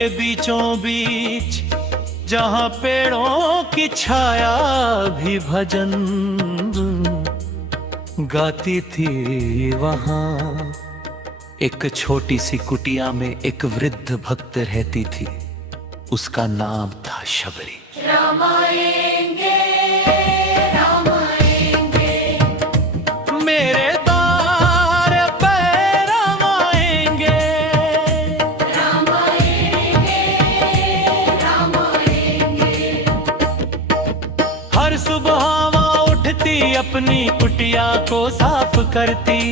बीचों बीच जहाँ पेड़ों की छाया भी भजन गाती थी, वहाँ एक छोटी सी कुटिया में एक वृद्ध भक्त रहती थी। उसका नाम था शबरी। रामाएंगे रामाएंगे मेरे द्वार पे रामाएंगे, रामाएंगे रामाएंगे। हर सुबह वहाँ उठती अपनी कुटिया को साफ करती,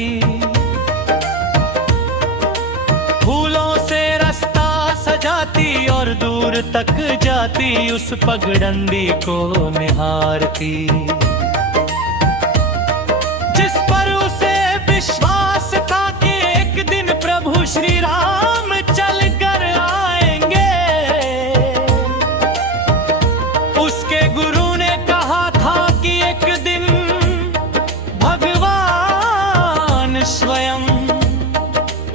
फूलों से रास्ता सजाती और दूर तक जाती उस पगडंडी को निहारती, जिस पर उसे विश्वास था कि एक दिन प्रभु श्री राम चल कर आएंगे। उसके गुरु ने कहा था कि एक दिन भगवान स्वयं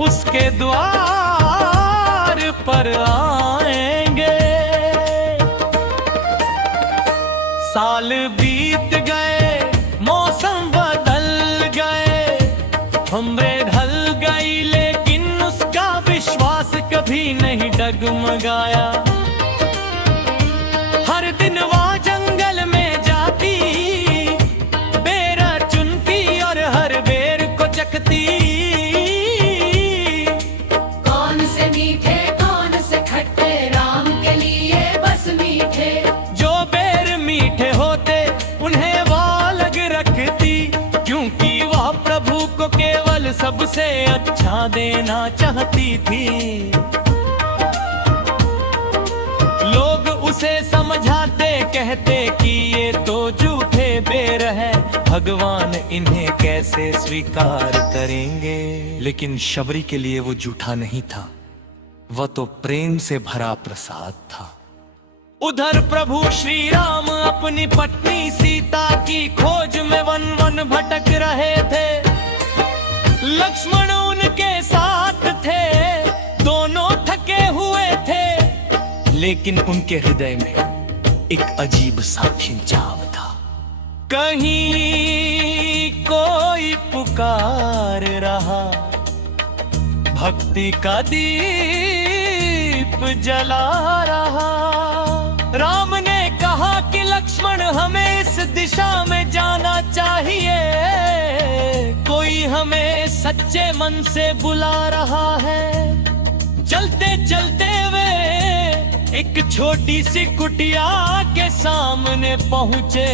उसके द्वार पर आएंगे। साल बीत गए, मौसम बदल गए, उम्रें ढल गई, लेकिन उसका विश्वास कभी नहीं डगमगाया। हर दिन वह जंगल में जाती, बेर चुनती और हर बेर को चखती। कौन से मीठे कौन से खट्टे, राम के लिए बस मीठे। जो बेर मीठे होते उन्हें वो अलग रखती, क्योंकि वह प्रभु को केवल सबसे अच्छा देना चाहती थी। लोग उसे समझाते, कहते कि ये तो झूठे बेर है, भगवान इन्हें कैसे स्वीकार करेंगे। लेकिन शबरी के लिए वो झूठा नहीं था, वह तो प्रेम से भरा प्रसाद था। उधर प्रभु श्री राम अपनी पत्नी सीता की खोज में वन वन भटक रहे थे। लक्ष्मण उनके साथ थे, दोनों थके हुए थे, लेकिन उनके हृदय में एक अजीब सा खिंचाव था। कहीं कोई पुकार रहा, भक्ति का दीप जला रहा। राम ने कहा कि लक्ष्मण हमें इस दिशा में जाना चाहिए, कोई हमें सच्चे मन से बुला रहा है। चलते चलते वे एक छोटी सी कुटिया के सामने पहुंचे।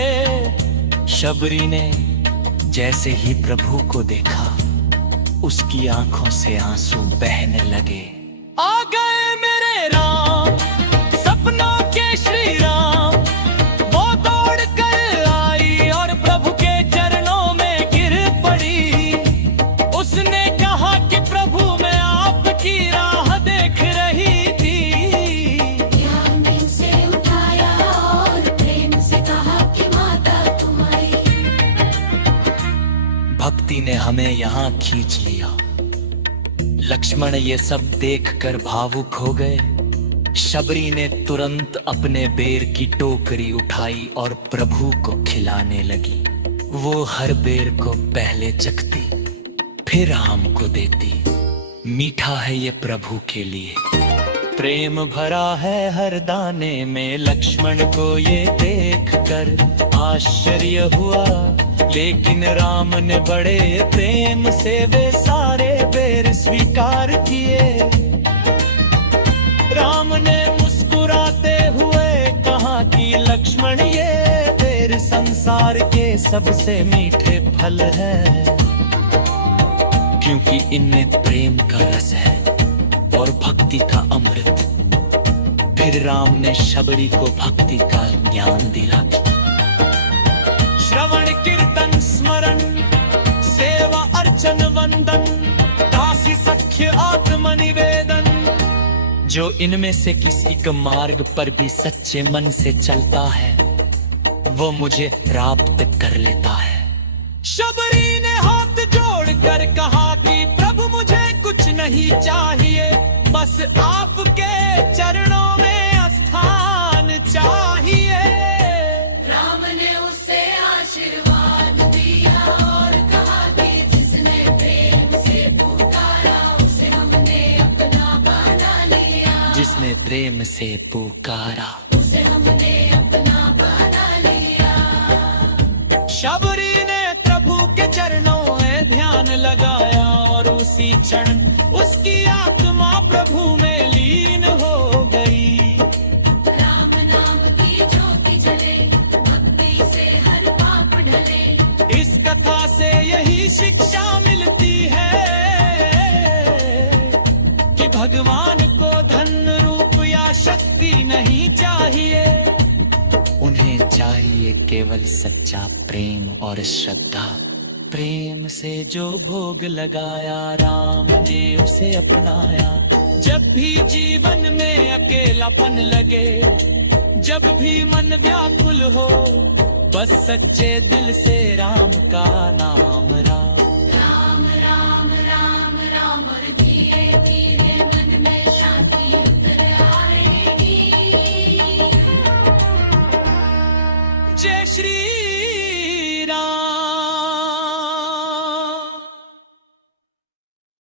शबरी ने जैसे ही प्रभु को देखा, उसकी आंखों से आंसू बहने लगे। आ गए मेरे राम, सपनों के श्री राम। वो दौड़ कर आई और प्रभु के चरणों में गिर पड़ी। उसने कहा कि प्रभु मैं आपकी राह देख रही थी। ध्यान में उसे उठाया और प्रेम से कहा कि माता तुम आई। भक्ति ने हमें यहाँ खींच लिया। लक्ष्मण ये सब देखकर भावुक हो गए। शबरी ने तुरंत अपने बेर की टोकरी उठाई और प्रभु को खिलाने लगी। वो हर बेर को पहले चखती, फिर राम को देती। मीठा है ये प्रभु के लिए, प्रेम भरा है हर दाने में। लक्ष्मण को ये देखकर आश्चर्य हुआ, लेकिन राम ने बड़े प्रेम से वे सारे बेर स्वीकार किए। राम ने मुस्कुराते हुए कहा कि लक्ष्मण ये बेर संसार के सबसे मीठे फल है, क्योंकि इनमें प्रेम का रस है और भक्ति का अमृत। फिर राम ने शबरी को भक्ति का ज्ञान दिला। श्रवण कीर्तन स्मरण, सेवा अर्चन वंदन, दासी सख्य आत्मनिवेदन। जो इनमें से किसी के मार्ग पर भी सच्चे मन से चलता है, वो मुझे प्राप्त कर लेता है। शबरी ने हाथ जोड़कर कहा कि प्रभु मुझे कुछ नहीं चाहिए, बस आपके चरण जिसने प्रेम से पुकारा उसे हमने अपना बना लिया। शबरी ने प्रभु के चरणों में ध्यान लगाया और उसी क्षण उसकी आत्मा प्रभु में लीन हो गई। राम नाम की ज्योति जले, भक्ति से हर पाप ढले। इस कथा से यही शिक्षा मिलती है कि भगवान को धन रूप या शक्ति नहीं चाहिए, उन्हें चाहिए केवल सच्चा प्रेम और श्रद्धा। प्रेम से जो भोग लगाया राम ने उसे अपनाया। जब भी जीवन में अकेलापन लगे, जब भी मन व्याकुल हो, बस सच्चे दिल से राम का नाम राम। राम राम राम राम और धीरे धीरे मन में शांति उतर आएगी। जय श्री